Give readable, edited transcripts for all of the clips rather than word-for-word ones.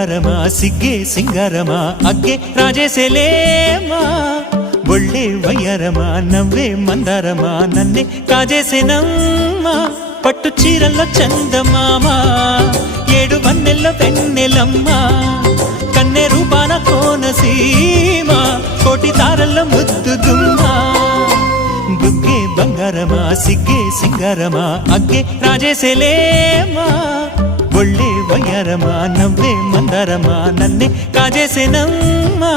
బంగారమా సిగ్గే సింగారమా అగ్గే రాజేసేలేమా ఒళ్ళే వయ్యారమా నవ్వే మందారమా నన్నే కాజేసేనమ్మా పట్టు చీరల్లో చందమామా ఏడు వన్నెల్లో పెన్నెలమ్మా కన్నె రూపాన కోనసీమ కోటి తారల్లో ముద్దుగుమ్మా బుగ్గే బంగారమా సిగ్గే సింగారమా అగ్గే రాజేసేలేమా ఒళ్ళే వయ్యారమా నవ్వే మందారమా నన్నే కాజేసేనమ్మా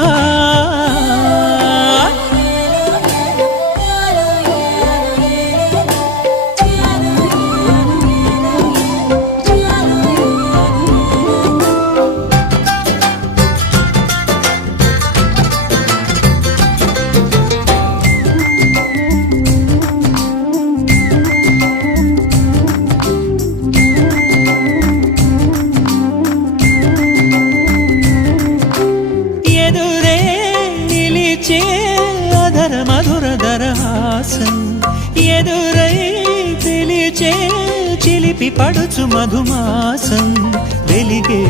అధర మధుర దరహాసం ఎదురై పిలిచే చిలిపి పడుచు మధుమాసం వెలిగే